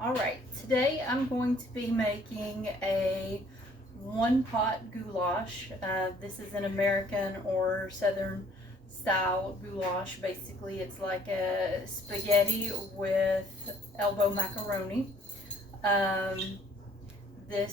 Alright, today I'm going to be making a one-pot goulash. This is an American or Southern style goulash. Basically, it's like a spaghetti with elbow macaroni. I'm going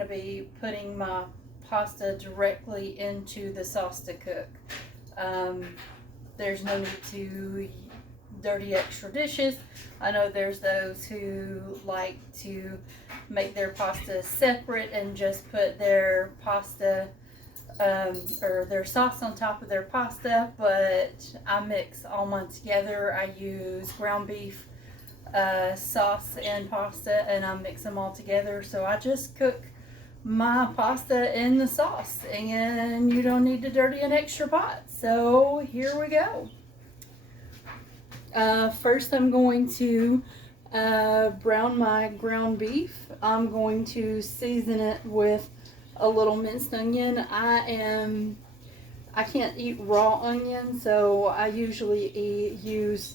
to be putting my pasta directly into the sauce to cook. There's no need to dirty extra dishes. I know there's those who like to make their pasta separate and just put their pasta or their sauce on top of their pasta, but I mix all mine together. I use ground beef, sauce, and pasta, and I mix them all together. So I just cook my pasta in the sauce, and you don't need to dirty an extra pot. So here we go. First I'm going to brown my ground beef. I'm going to season it with a little minced onion. I can't eat raw onion, so I usually use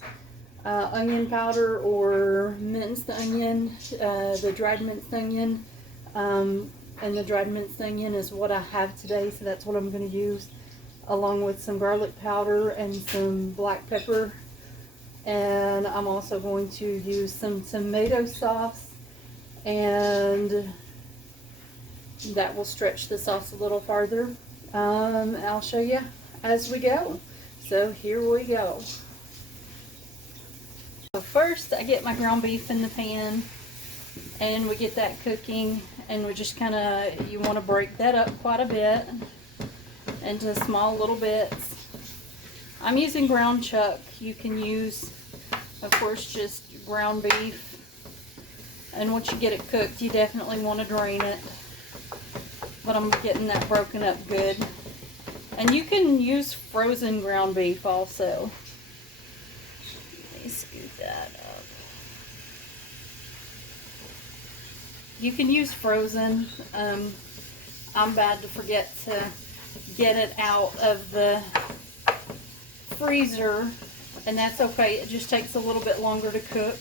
onion powder or minced onion, the dried minced onion. And the dried minced onion is what I have today, so that's what I'm going to use, along with some garlic powder and some black pepper. And I'm also going to use some tomato sauce, and that will stretch the sauce a little farther. I'll show you as we go. So here we go. So first I get my ground beef in the pan, and we get that cooking, and we just kind of, you want to break that up quite a bit into small little bits. I'm using ground chuck. You can use, of course, just ground beef. And once you get it cooked, you definitely want to drain it. But I'm getting that broken up good. And you can use frozen ground beef also. Let me scoot that up. You can use frozen. I'm bad to forget to get it out of the freezer, and that's okay. It just takes a little bit longer to cook.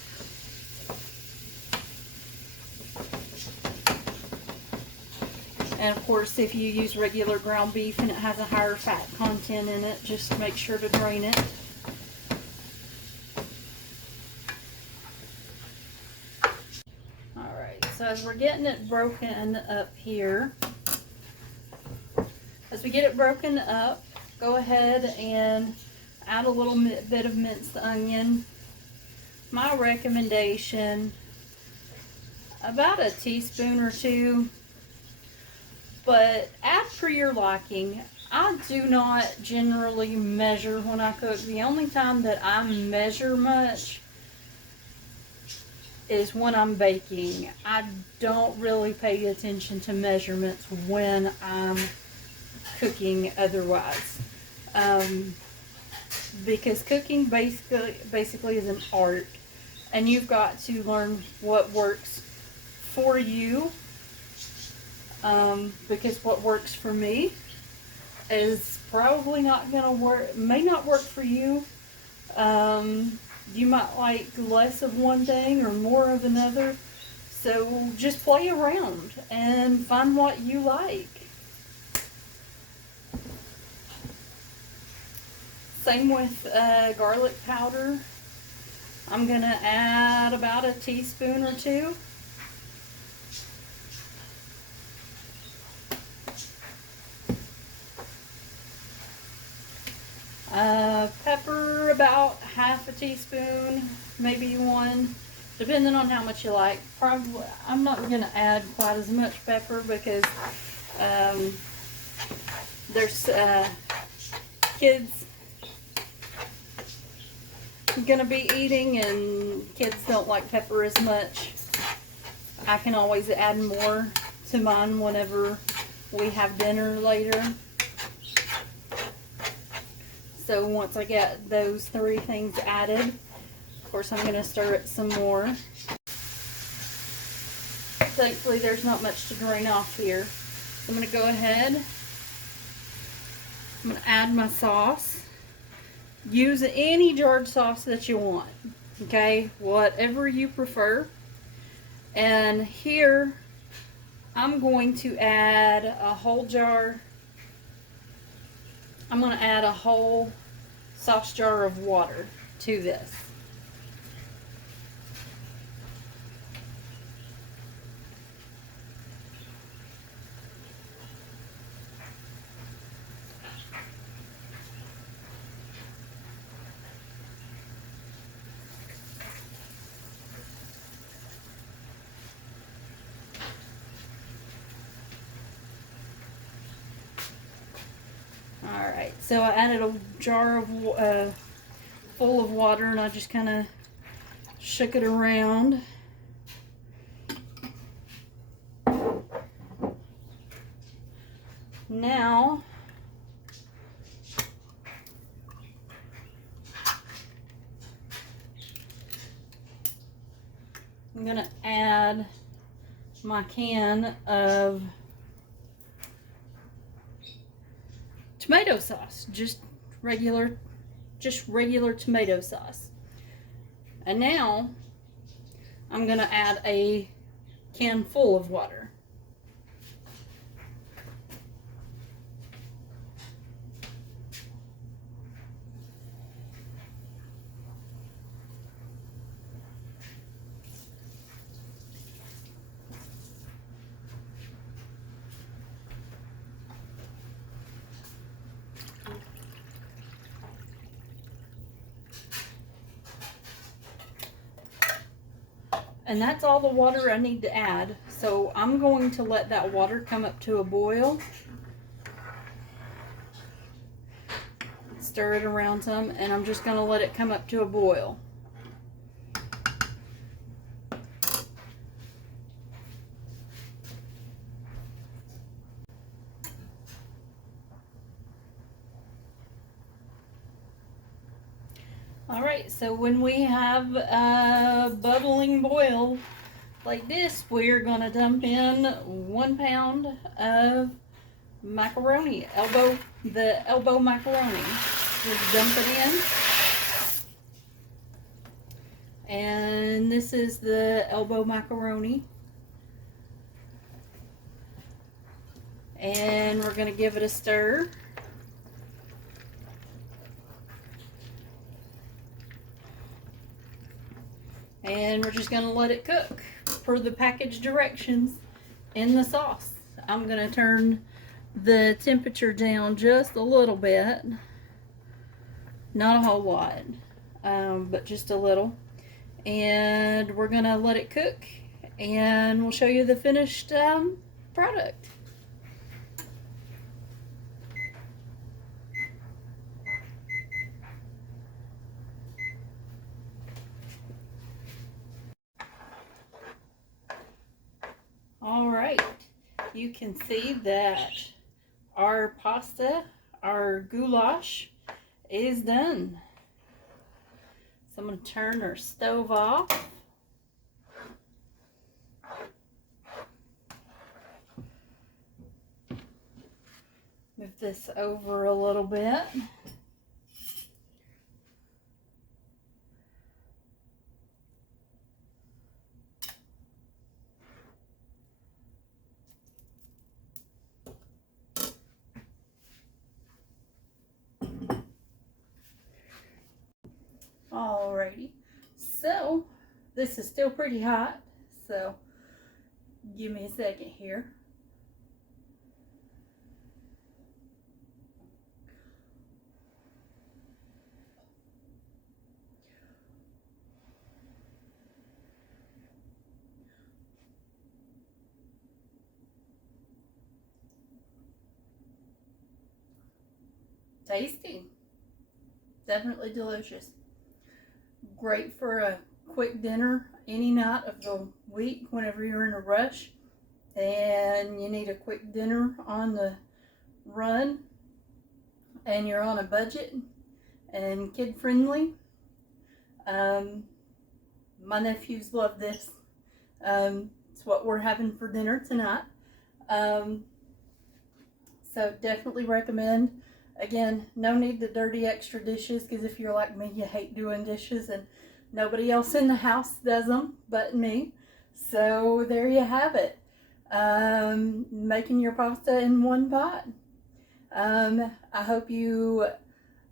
And of course, if you use regular ground beef and it has a higher fat content in it, just make sure to drain it. Alright, so as we're getting it broken up here, as we get it broken up, go ahead and add a little bit of minced onion. My recommendation, about a teaspoon or two, but add per your liking. I do not generally measure when I cook. The only time that I measure much is when I'm baking. I don't really pay attention to measurements when I'm cooking otherwise. Because cooking basically is an art, and you've got to learn what works for you, because what works for me is probably not gonna work, may not work for you. You might like less of one thing or more of another, so just play around and find what you like. Same with garlic powder. I'm going to add about a teaspoon or two. Pepper, about half a teaspoon, maybe one, depending on how much you like. Probably, I'm not going to add quite as much pepper because there's kids gonna be eating, and kids don't like pepper as much. I can always add more to mine whenever we have dinner later. So once I get those three things added, of course I'm gonna stir it some more. Thankfully there's not much to drain off here. So I'm gonna go ahead, I'm gonna add my sauce. Use any jarred sauce that you want. Okay, whatever you prefer. And here I'm going to add a whole jar. I'm going to add a whole sauce jar of water to this. Alright, so I added a jar of full of water, and I just kind of shook it around. Now I'm gonna add my can of tomato sauce, just regular tomato sauce. And now I'm gonna add a can full of water. And that's all the water I need to add. So I'm going to let that water come up to a boil. Stir it around some, and I'm just going to let it come up to a boil. Alright, so when we have a bubbling boil like this, we're going to dump in 1 pound of macaroni, the elbow macaroni. Just dump it in. And this is the elbow macaroni. And we're going to give it a stir. And we're just going to let it cook per the package directions in the sauce. I'm going to turn the temperature down just a little bit. Not a whole lot, but just a little. And we're going to let it cook, and we'll show you the finished product. All right, you can see that our pasta, our goulash, is done. So I'm going to turn our stove off. Move this over a little bit. Alrighty, so this is still pretty hot, so give me a second here. Tasty, definitely delicious. Great for a quick dinner any night of the week whenever you're in a rush and you need a quick dinner on the run and you're on a budget and kid friendly. My nephews love this. It's what we're having for dinner tonight. So definitely recommend. Again, no need to dirty extra dishes, because if you're like me, you hate doing dishes, and Nobody else in the house does them but me. So there you have it. Making your pasta in one pot. I hope you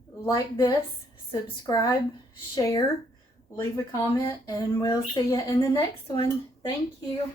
like this, subscribe, share, leave a comment, and we'll see you in the next one. Thank you.